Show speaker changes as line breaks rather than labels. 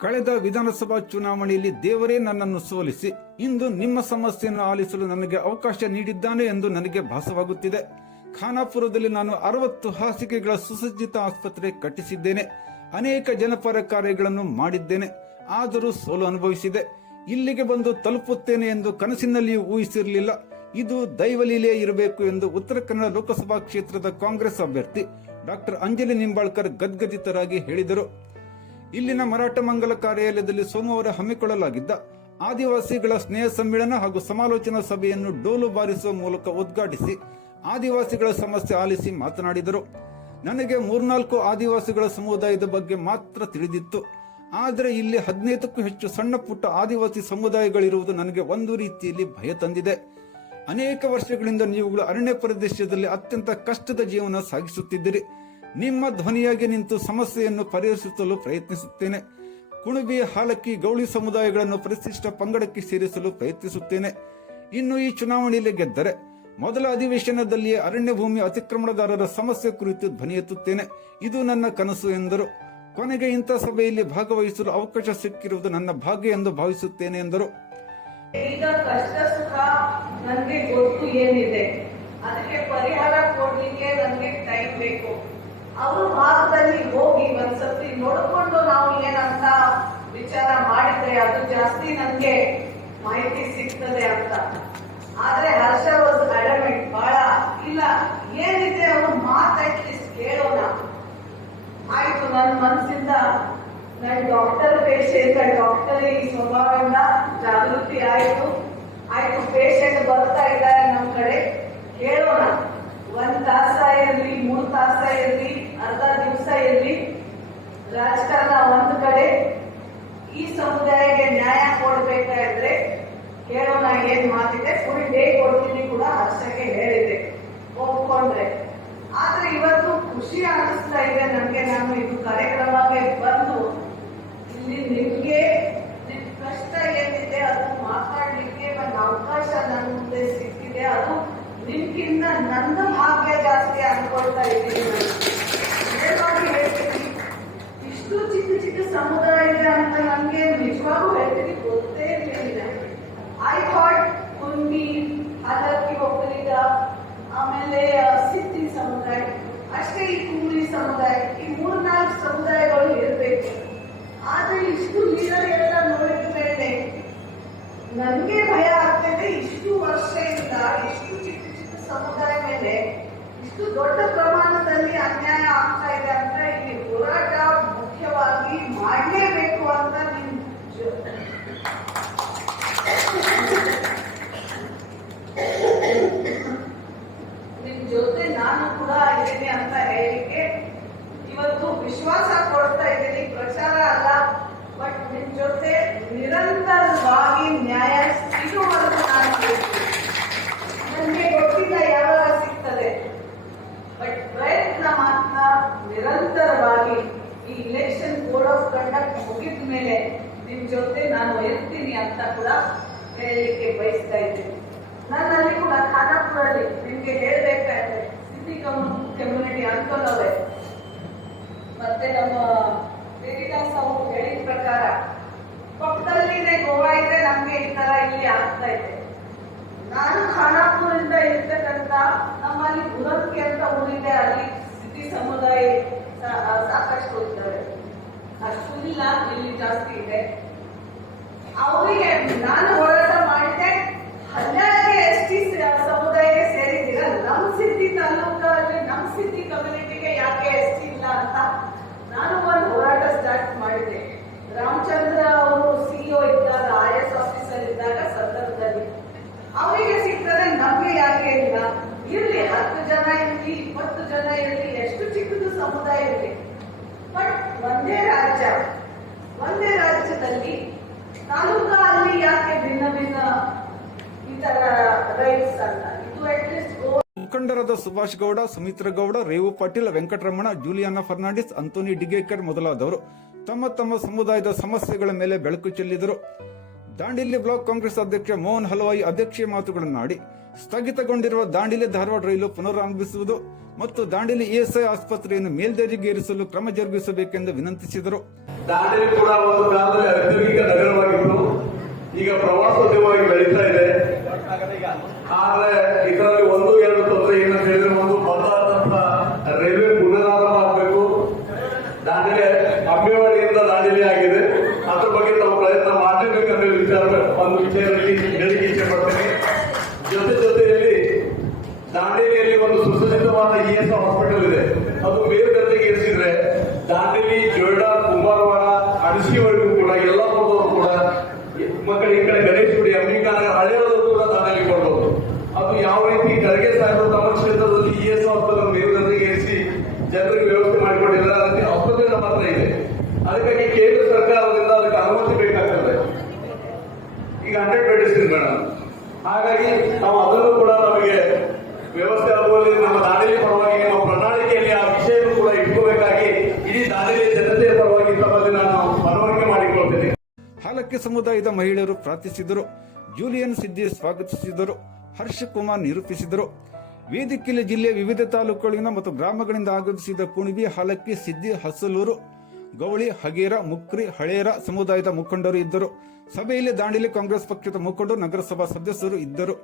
ಕಳೆದ ವಿಧಾನಸಭಾ ಚುನಾವಣೆಯಲ್ಲಿ ದೇವರೇ ನನ್ನನ್ನು ಸೋಲಿಸಿ ಇಂದು ನಿಮ್ಮ ಸಮಸ್ಯೆಯನ್ನು ಆಲಿಸಲು ನನಗೆ ಅವಕಾಶ ನೀಡಿದ್ದಾನೆ ಎಂದು ನನಗೆ ಭಾಸವಾಗುತ್ತಿದೆ. ಖಾನಾಪುರದಲ್ಲಿ ನಾನು ಅರವತ್ತು ಹಾಸಿಗೆಗಳ ಸುಸಜ್ಜಿತ ಆಸ್ಪತ್ರೆ ಕಟ್ಟಿಸಿದ್ದೇನೆ. ಅನೇಕ ಜನಪರ ಕಾರ್ಯಗಳನ್ನು ಮಾಡಿದ್ದೇನೆ. ಆದರೂ ಸೋಲು ಅನುಭವಿಸಿದೆ. ಇಲ್ಲಿಗೆ ಬಂದು ತಲುಪುತ್ತೇನೆ ಎಂದು ಕನಸಿನಲ್ಲಿಯೂ ಊಹಿಸಿರಲಿಲ್ಲ. ಇದು ದೈವಲೀಲೆ ಇರಬೇಕು ಎಂದು ಉತ್ತರ ಕನ್ನಡ ಲೋಕಸಭಾ ಕ್ಷೇತ್ರದ ಕಾಂಗ್ರೆಸ್ ಅಭ್ಯರ್ಥಿ ಡಾಕ್ಟರ್ ಅಂಜಲಿ ನಿಂಬಾಳ್ಕರ್ ಗದ್ಗದಿತರಾಗಿ ಹೇಳಿದರು. ಇಲ್ಲಿನ ಮರಾಠ ಮಂಗಲ ಕಾರ್ಯಾಲಯದಲ್ಲಿ ಸೋಮವಾರ ಹಮ್ಮಿಕೊಳ್ಳಲಾಗಿದ್ದ ಆದಿವಾಸಿಗಳ ಸ್ನೇಹ ಸಮ್ಮೇಳನ ಹಾಗೂ ಸಮಾಲೋಚನಾ ಸಭೆಯನ್ನು ಡೋಲು ಬಾರಿಸುವ ಮೂಲಕ ಉದ್ಘಾಟಿಸಿ ಆದಿವಾಸಿಗಳ ಸಮಸ್ಯೆ ಆಲಿಸಿ ಮಾತನಾಡಿದರು. ನನಗೆ ಮೂರ್ನಾಲ್ಕು ಆದಿವಾಸಿಗಳ ಸಮುದಾಯದ ಬಗ್ಗೆ ಮಾತ್ರ ತಿಳಿದಿತ್ತು. ಆದರೆ ಇಲ್ಲಿ ಹದಿನೈದಕ್ಕೂ ಹೆಚ್ಚು ಸಣ್ಣ ಪುಟ್ಟ ಆದಿವಾಸಿ ಸಮುದಾಯಗಳಿರುವುದು ನನಗೆ ಒಂದು ರೀತಿಯಲ್ಲಿ ಭಯ ತಂದಿದೆ. ಅನೇಕ ವರ್ಷಗಳಿಂದ ನೀವುಗಳು ಅರಣ್ಯ ಪ್ರದೇಶದಲ್ಲಿ ಅತ್ಯಂತ ಕಷ್ಟದ ಜೀವನ ಸಾಗಿಸುತ್ತಿದ್ದೀರಿ. ನಿಮ್ಮ ಧ್ವನಿಯಾಗಿ ನಿಂತು ಸಮಸ್ಯೆಯನ್ನು ಪರಿಹರಿಸಲು ಪ್ರಯತ್ನಿಸುತ್ತೇನೆ. ಕುಣಬಿ ಹಾಲಕ್ಕಿ ಗೌಳಿ ಸಮುದಾಯಗಳನ್ನು ಪರಿಶಿಷ್ಟ ಪಂಗಡಕ್ಕೆ ಸೇರಿಸಲು ಪ್ರಯತ್ನಿಸುತ್ತೇನೆ. ಇನ್ನು ಈ ಚುನಾವಣೆಯಲ್ಲಿ ಗೆದ್ದರೆ ಮೊದಲ ಅಧಿವೇಶನದಲ್ಲಿಯೇ ಅರಣ್ಯ ಭೂಮಿ ಅತಿಕ್ರಮಣದಾರರ ಸಮಸ್ಯೆ ಕುರಿತು ಧ್ವನಿ ಎತ್ತುತ್ತೇನೆ. ಇದು ನನ್ನ ಕನಸು ಎಂದರು. ಕೊನೆಗೆ ಇಂಥ ಸಭೆಯಲ್ಲಿ ಭಾಗವಹಿಸಲು ಅವಕಾಶ ಸಿಕ್ಕಿರುವುದು ನನ್ನ ಭಾಗ್ಯ ಎಂದು ಭಾವಿಸುತ್ತೇನೆ ಎಂದರು.
ಕಷ್ಟ ಸುಖ ನನಗೆ ಗೊತ್ತು ಏನಿದೆ? ಅದಕ್ಕೆ ಪರಿಹಾರ ಬೇಕು ಅವ್ರ ಭಾರತದಲ್ಲಿ ಹೋಗಿ ಒಂದ್ಸತಿ ನೋಡಿಕೊಂಡು ನಾವು ಏನಂತ ವಿಚಾರ ಮಾಡಿದ್ರೆ ಅದು ಜಾಸ್ತಿ ನನ್ಗೆ ಮಾಹಿತಿ ಸಿಗ್ತದೆ ಅಂತ. ಆದ್ರೆ ಹರ್ಷ ವಾಸ್ ಅಡಮೆಂಟ್ ಬಹಳ ಇಲ್ಲ, ಏನಿದೆ ಅವರು ಮಾತಾಡ್ಲಿ ಕೇಳೋಣ. ಆಯ್ತು ನನ್ನ ಮನಸ್ಸಿಂದ ನನ್ನ ಡಾಕ್ಟರ್ ಪೇಷಂಟ್ ಡಾಕ್ಟರ್ ಈ ಸ್ವಭಾವದಿಂದ ಜಾಗೃತಿ ಆಯ್ತು ಆಯ್ತು ಪೇಷಂಟ್ ಬರ್ತಾ ಇದ್ದಾರೆ ನಮ್ಮ ಕಡೆ ಕೇಳೋಣ ಒಂದ್ ತಾಸ ಇರ್ಲಿ ಮೂರ್ ತಾಸ ಇರ್ಲಿ ಅರ್ಧ ದಿವಸ ಇರ್ಲಿ ರಾಜಕಾರಣ ಒಂದು ಕಡೆ, ಈ ಸಮುದಾಯಕ್ಕೆ ನ್ಯಾಯ ಕೊಡ್ಬೇಕಾದ್ರೆ ಕೇಳೋಣ ಏನ್ ಮಾತಿದೆ ಫುಲ್ ಡೇ ಕೊಡ್ತೀನಿ ಕೂಡ ಹರ್ಷಕ್ಕೆ ಹೇಳಿದೆ. ಒಪ್ಕೊಂಡ್ರೆ. ಆದ್ರೆ ಇವತ್ತು ಖುಷಿ ಅನಿಸ್ತಾ ಇದೆ ನಮ್ಗೆ. ನಾನು ಇದು ಕಾರ್ಯಕ್ರಮಕ್ಕೆ ಬಂದು ಇಲ್ಲಿ ನಿಮ್ಗೆ ನಿಮ್ ಕಷ್ಟ ಏನಿದೆ ಅದು ಮಾತಾಡ್ಲಿಕ್ಕೆ ಒಂದು ಅವಕಾಶ ನನ್ನ ಮುಂದೆ ಸಿಕ್ಕಿದೆ. ಅದು ನಿಮ್ಗಿಂತ ನನ್ನ ಭಾಗ್ಯ ಜಾಸ್ತಿ ಅನ್ಕೊಳ್ತಾ ಇದ್ದೀನಿ ನಾನು. ನೇರವಾಗಿ ಹೇಳ್ತೀನಿ ಇಷ್ಟು ಚಿಕ್ಕ ಚಿಕ್ಕ ಸಮುದಾಯ ಇದೆ ಅಂತ ನನ್ಗೆ ನಿಜವಾಗೂ ಹೇಳ್ತೀನಿ ಗೊತ್ತೇ ಇರಲಿಲ್ಲ ಐ ಥಾಟ್ ಕುಂಬಿ ಅದಕ್ಕೆ ಒಬ್ಬರಿಗ ಆಮೇಲೆ ಆ, ಸಿದ್ಧಿ ಸಮುದಾಯ ಅಷ್ಟೇ ಈ ಕುಂಬಳಿ ಸಮುದಾಯ, ಈ ಮೂರ್ನಾಲ್ಕು ಸಮುದಾಯಗಳು ಇರಬೇಕು. ಆದ್ರೆ ಇಷ್ಟು ಲೀಡರ್ ಎಲ್ಲ ನೋಡಿದ ಮೇಲೆ ನನ್ಗೆ ಭಯ ಆಗ್ತದೆ ಇಷ್ಟು ವರ್ಷದಿಂದ, ಇಷ್ಟು ಚಿಕ್ಕ ಚಿಕ್ಕ ಸಮುದಾಯ ಮೇಲೆ ಇಷ್ಟು ದೊಡ್ಡ ಪ್ರಮಾಣದಲ್ಲಿ ಅನ್ಯಾಯ ಆಗ್ತಾ ಇದೆ ಅಂತ ಇಲ್ಲಿ ಹೋರಾಟ ಮುಖ್ಯವಾಗಿ ಮಾಡಲೇಬೇಕು ಅಂತ ನಿಮ್ ಜೊ- ನಿಮ್ ಜೊತೆ ನಾನು ಕೂಡ ಇದ್ದೀನಿ ಅಂತ ಹೇಳಿಕೆ ಇವತ್ತು ವಿಶ್ವಾಸ ಕೊಡ್ತಾ ಇದ್ದೀನಿ. ಪ್ರಚಾರ ಅಲ್ಲ ಬಟ್ ನಿಮ್ ಜೊತೆ ನಿರಂತರವಾಗಿ ನ್ಯಾಯ ಸಿಗುವಂತ ನಾನು ನನಗೆ ಗೊತ್ತಿಲ್ಲ ಯಾವಾಗ ಸಿಗ್ತದೆ ಬಟ್ ಪ್ರಯತ್ನ ಮಾತ್ರ ನಿರಂತರವಾಗಿ ಈ ಇಲೆಕ್ಷನ್ ಕೋಡ್ ಆಫ್ ಕಂಡಕ್ಟ್ ಮುಗಿದ ಮೇಲೆ ನಿಮ್ ಜೊತೆ ನಾನು ಇರ್ತೀನಿ ಅಂತ ಕೂಡ ಹೇಳಲಿಕ್ಕೆ ಬಯಸ್ತಾ ಇದ್ದೀನಿ. ನನ್ನಲ್ಲಿ ಕೂಡ ಖಾನಾಪುರಲ್ಲಿ ನಿಮ್ಗೆ ಹೇಳ್ಬೇಕಾದ್ರೆ ಸಿಟಿ ಕಮ್ಯುನಿಟಿ ಅನ್ಕೊಂಡವ್ರೆ ಮತ್ತೆ ನಮ್ಮ ವೇದಿದಾಸ್ ಅವರು ಹೇಳಿದ ಪ್ರಕಾರ ಪಕ್ಕದಲ್ಲಿನೇ ಗೋವಾ ಇದೆ ನಮ್ಗೆ ಈ ತರ ಇಲ್ಲಿ ಆಗ್ತಾ ಇದೆ. ನಾನು ಖಾನಾಪುರದಿಂದ ಇರ್ತಕ್ಕಂಥ ನಮ್ಮಲ್ಲಿ ಬುರನ್ಕಿ ಅಂತ ಊರಿದೆ ಅಲ್ಲಿ ಸಿಟಿ ಸಮುದಾಯ ಸಾಕಷ್ಟು ಇದ್ದಾರೆ. ಅಷ್ಟು ಇಲ್ಲ, ಇಲ್ಲಿ ಜಾಸ್ತಿ ಇದೆ. ಅವರಿಗೆ, ನಾನು ಹೋರಾಟ ಮಾಡಿದ್ದೆ ಹನ್ನೆರಡು ಎಸ್ ಟಿ ಸಮುದಾಯಕ್ಕೆ ಸೇರಿದ್ದೀರ ನಮ್ಮ ಸಿಟಿ ತಾಲೂಕಲ್ಲಿ ನಮ್ಮ ಸಿಟಿ ಕಮ್ಯುನಿಟಿಗೆ ಯಾಕೆ ಎಸ್ ಟಿ ಇಲ್ಲ ಅಂತ ನಾನು ಒಂದು ಹೋರಾಟ ಸ್ಟಾರ್ಟ್ ಮಾಡಿದ್ದೆ ರಾಮಚಂದ್ರ ಅವರು ಸಿಇಒ ಇದ್ದಾಗ ಐ ಎಸ್ ಆಫೀಸರ್ ಇದ್ದಾಗ ಸಂದರ್ಭದಲ್ಲಿ ಅವರಿಗೆ ಸಿಗ್ತದೆ ನಮ್ಗೆ ಯಾಕೆ ಇಲ್ಲ ಇರ್ಲಿ ಹತ್ತು ಜನ ಇರ್ಲಿ ಇಪ್ಪತ್ತು ಜನ ಇರ್ಲಿ ಎಷ್ಟು ಚಿಕ್ಕದು ಸಮುದಾಯ ಇರ್ಲಿ ಬಟ್ ಒಂದೇ ರಾಜ್ಯ ಒಂದೇ ರಾಜ್ಯದಲ್ಲಿ ತಾಲೂಕಾ ಅಲ್ಲಿ ಯಾಕೆ ಭಿನ್ನ ಭಿನ್ನ ಈ ರೈಟ್ಸ್ ಅಂತ? ಇದು ಅಟ್ಲೀಸ್ಟ್
ಮುಖಂಡರಾದ ಸುಭಾಷ್ ಗೌಡ, ಸುಮಿತ್ರ ಗೌಡ, ರೇವು ಪಾಟೀಲ್, ವೆಂಕಟರಮಣ, ಜೂಲಿಯಾನ ಫರ್ನಾಂಡಿಸ್ ಅಂತೋನಿ ಡಿಗೇಕರ್ ಮೊದಲಾದವರು ತಮ್ಮ ತಮ್ಮ ಸಮುದಾಯದ ಸಮಸ್ಯೆಗಳ ಮೇಲೆ ಬೆಳಕು ಚೆಲ್ಲಿದರು. ದಾಂಡಿಲಿ ಬ್ಲಾಕ್ ಕಾಂಗ್ರೆಸ್ ಅಧ್ಯಕ್ಷ ಮೋಹನ್ ಹಲವಾಯಿ ಅಧ್ಯಕ್ಷೀಯ ಮಾತುಗಳನ್ನಾಡಿ, ಸ್ಥಗಿತಗೊಂಡಿರುವ ದಾಂಡಿಲಿ ಧಾರವಾಡ ರೈಲು ಪುನರಾರಂಭಿಸುವುದು ಮತ್ತು ದಾಂಡಿಲಿ ಇಎಸ್ಐ ಆಸ್ಪತ್ರೆಯನ್ನು ಮೇಲ್ದರ್ಜೆಗೇರಿಸಲು ಕ್ರಮ ಜರುಗಿಸಬೇಕೆಂದು ವಿನಂತಿಸಿದರು.
ದಾಂಡೇಲಿ ಕೂಡ ಒಂದು ಕಾಲದಲ್ಲಿ ಅತ್ಯಧಿಕ ನಗರವಾಗಿತ್ತು. ಈಗ ಪ್ರವಾಸೋದ್ಯಮವಾಗಿ ಬೆಳೀತಾ ಇದೆ. ಆದ್ರೆ ಇದರಲ್ಲಿ ಒಂದು, ಎರಡು ತೊಂದರೆ ಏನಂತ ಹೇಳಿದ್ರೆ ಒಂದು ಬಂದಾದಂತ ರೈಲ್ವೆ ಪುನರಾರಂಭ ಆಗಬೇಕು. ದಾಂಡೇಲಿ, ಅಮ್ಮೇವಾಡಿಯಿಂದ ದಾಂಡೇಲಿ ಆಗಿದೆ. ಅದ್ರ ಬಗ್ಗೆ ತಾವು ಪ್ರಯತ್ನ ಮಾಡಲೇಬೇಕಂತ ವಿಚಾರ ಒಂದು ವಿಷಯದಲ್ಲಿ ಹೇಳಿಕೆ ಇಚ್ಛೆ ಜೊತೆ ಜೊತೆಯಲ್ಲಿ ದಾಂಡೇಲಿಯಲ್ಲಿ ಒಂದು ಸುಸಜ್ಜಿತವಾದ ಇ ಎಸ್ ಹಾಸ್ಪಿಟಲ್ ಇದೆ. ಅದು ಬೇರೆ ದರ್ಜೆಗೆ ಏರಿಸಿದ್ರೆ ದಾಂಡೇಲಿ ಜೋಯ್ಡಾ ಕುಂಬಾರವಾಡ ಅಣಸಿವರೆಗೂ ಕೂಡ ಎಲ್ಲ ಹೋದವರು ಕೂಡ ಮಕ್ಕಳು ಈ ಕಡೆ ಗಣೇಶ್ ಗುಡಿ ಅಂಬಿಕಾನಗರ ಹಳೆಯವರು ಕೂಡ ದಾಂಡೇಲಿ ಕೊಡ್ಬೋದು ಅದು ರೀತಿ ಖರ್ಗೆ ಸಾಹೇಬರು ತಮ್ಮ ಕ್ಷೇತ್ರದಲ್ಲಿ ಇ ಎಸ್ ಹಾಸ್ಪಿಟಲ್ ಬೇರೆ ದರ್ಜೆಗೆ ಏರಿಸಿ ಜನರಿಗೆ ವ್ಯವಸ್ಥೆ ಮಾಡಿಕೊಂಡಿಲ್ಲ ಅದಕ್ಕೆ ಆಸ್ಪತ್ರೆ ಮಾತ್ರ ಇದೆ. ಅದಕ್ಕಾಗಿ ಕೇಂದ್ರ ಸರ್ಕಾರದಿಂದ ಅದಕ್ಕೆ ಅನುಮತಿ ಬೇಕಾಗ್ತದೆ. ಈಗ ಹಂಡ್ರೆಡ್ ಮೆಡಿಸಿನ್ ಮೇಡಮ್ ಹಾಗಾಗಿ ನಾವು ಅದನ್ನು ಕೂಡ ನಮಗೆ ವ್ಯವಸ್ಥೆ ಆಗುವಲ್ಲಿ ನಮ್ಮ ದಾಂಡೇಲಿ ಪರವಾಗಿ ನಮ್ಮ ಪ್ರಣಾಳಿಕೆಯಲ್ಲಿ ಆ ವಿಷಯವನ್ನು ಕೂಡ ಇಟ್ಕೋಬೇಕಾಗಿ ಇಡೀ ದಾಂಡೇಲಿ ಜನತೆಯ ಪರವಾಗಿ ತಮ್ಮಲ್ಲಿ ನಾನು ಮನವರಿಕೆ ಮಾಡಿಕೊಳ್ತೇನೆ
ಹಾಲಕ್ಕೆ ಸಮುದಾಯದ ಮಹಿಳೆಯರು ಪ್ರಾರ್ಥಿಸಿದರು. ಜೂಲಿಯನ್ ಸಿದ್ದಿ ಸ್ವಾಗತಿಸಿದರು. ಹರ್ಷ ಕುಮಾರ್ ನಿರೂಪಿಸಿದರು. ವೇದಿಕೆಯಲ್ಲಿ ಜಿಲ್ಲೆಯ ವಿವಿಧ ತಾಲೂಕುಗಳಿಂದ ಮತ್ತು ಗ್ರಾಮಗಳಿಂದ ಆಗಮಿಸಿದ ಕುಣಿಬಿ ಹಲಕ್ಕಿ, ಸಿದ್ದಿ, ಹಸಲೂರು, ಗೌಳಿ, ಹಗೇರ, ಮುಕ್ರಿ, ಹಳೇರ ಸಮುದಾಯದ ಮುಖಂಡರು ಇದ್ದರು. ಸಭೆಯಲ್ಲಿ ದಾಂಡೇಲಿ ಕಾಂಗ್ರೆಸ್ ಪಕ್ಷದ ಮುಖಂಡರು, ನಗರಸಭಾ ಸದಸ್ಯರು ಇದ್ದರು.